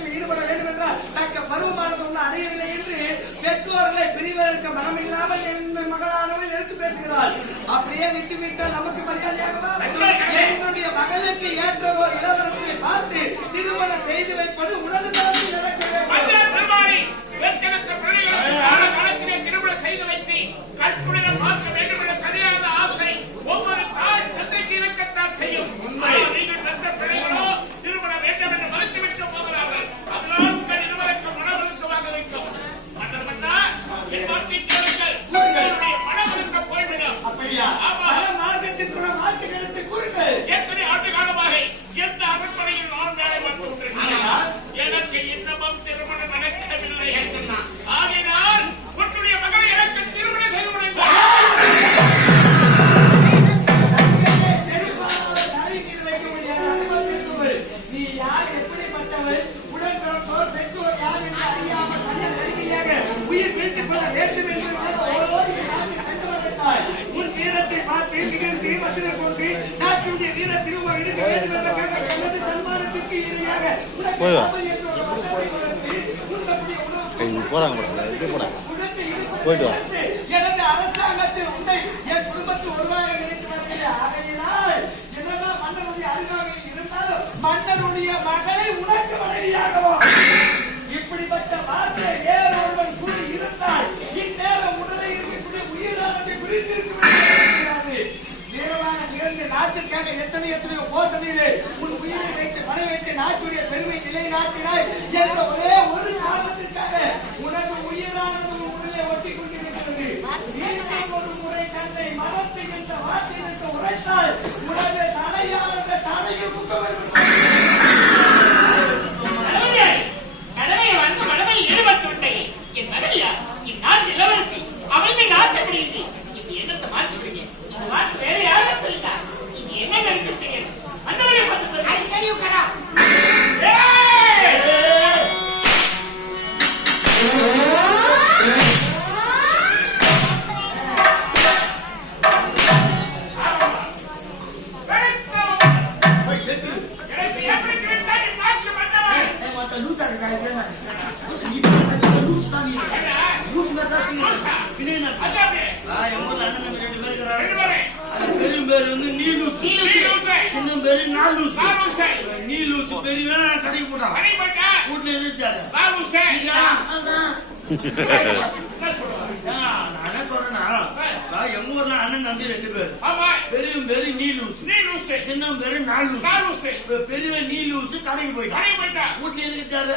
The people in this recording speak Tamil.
திருமணத்தில் ஈடுபட வேண்டும் என்றால் தக்க பருவமானது ஒன்று அடையவில்லை என்று பெற்றோர்களை பிரிவதற்கு மனம் இல்லாமல் என் மகளானவள் எடுத்து பேசுகிறாள். அப்படியே விட்டுவிட்டால் நமக்கு மரியாதையாகவா? என்னுடைய மகளுக்கு ஏற்றதோர் இளவரசியை பார்த்து திருமணம் செய்து வைப்பது உனது தரத்தில் நடக்க வேண்டும். திருமணம் செய்து வைத்து கற்புடன் பார்க்க வேண்டும் என்ற கிடையாத ஆசை ஒவ்வொரு தாய் தந்தைக்கு இருக்கத்தான் செய்யும். நீங்கள் பெற்ற பிள்ளைகளோ திருமணம் வேண்டும் என்று மறுத்துவிட்டு போகிறார்கள். அதனால் உங்கள் இருவருக்கும் மனவருக்கமாக வைக்கும். மன்னர்மன்னா என் வார்த்தை கேளுங்கள். உங்களுடைய மனவருக்க போய்விடும். அப்படியா? மார்க்கத்திற்குள்ள மாற்று கருத்தை கூறுங்கள். எத்தனை ஆண்டு காலமாக எந்த அரண்மனையில் நான் வேலை பார்த்து கொண்டிருக்கிறேன். எனக்கு இன்னமும் திருமணம் நடக்கவில்லை. ஆகினால் உன்னுடைய மகளை எனக்கு திருமணம் செய்து கொடுங்கள். நீ யார், எப்படிப்பட்டவள், உடன்பிறப்போர், பெற்றோர் யார் என்று அறியாமல் உயிர் பிடித்துக் கொள்ள வேண்டும் என்று உன் வீரத்தை பார்த்து நிகழ்ச்சி மத்திய போட்டு நாட்டுடைய வீர திரும்ப இருக்க வேண்டும் என்ற சன்மானத்திற்கு இணையாக எனது அரசாங்கத்தில் உன்னை என் குடும்பத்தில் ஒருவாக இருக்கிறார்கள். ஆகையினால் என்னதான் மன்னனுடைய அருகாமையில் இருந்தாலும் மன்னனுடைய மகளை உனக்கு மனைவியாகவோ இப்படிப்பட்ட வார்த்தை வேற ஒருவன் கூறி இருந்தால் இந்நேரம் உடலை இருக்கக்கூடிய உயிரானத்தை குறித்திருக்க முடியாது. வீரமான நிகழ்ந்து நாட்டிற்காக எத்தனையோ போட்டணியிலே உன் உயிரை வைத்து மனை வைத்து நாட்டுடைய பெருமை நிலைநாட்டினாய் என்ற ஒரே ஒரு காரணத்திற்காக உனது உயிரானது உடலை ஒட்டி கொண்டிருக்கிறது. ஒரு முறை தன்னை மறத்து என்ற வார்த்தை என்று உரைத்தால் உனது தலையானது தலையில் முக்க வேண்டும். கடமையை வந்து மனதில் ஈடுபட்டு விட்டேன். என் மகளையா என் நாட்டு இளவரசி அவர்கள் ஆசைப்படுகிறது. இது என்னத்தை மாற்றி விடுங்க. இந்த மாற்று வேற யாரும் சொல்லிட்டா இது என்ன நினைச்சிருக்கீங்க? அந்தவரை பார்த்து எங்க ஊர்ல அண்ணன் தம்பி 2 பேர். பெரும் பேரு நீலூசு, சின்னம் பேரு நாலூசு. பெரிய நீலூசு கடைக்கு போயிட்டான். வீட்டுல இருக்காரு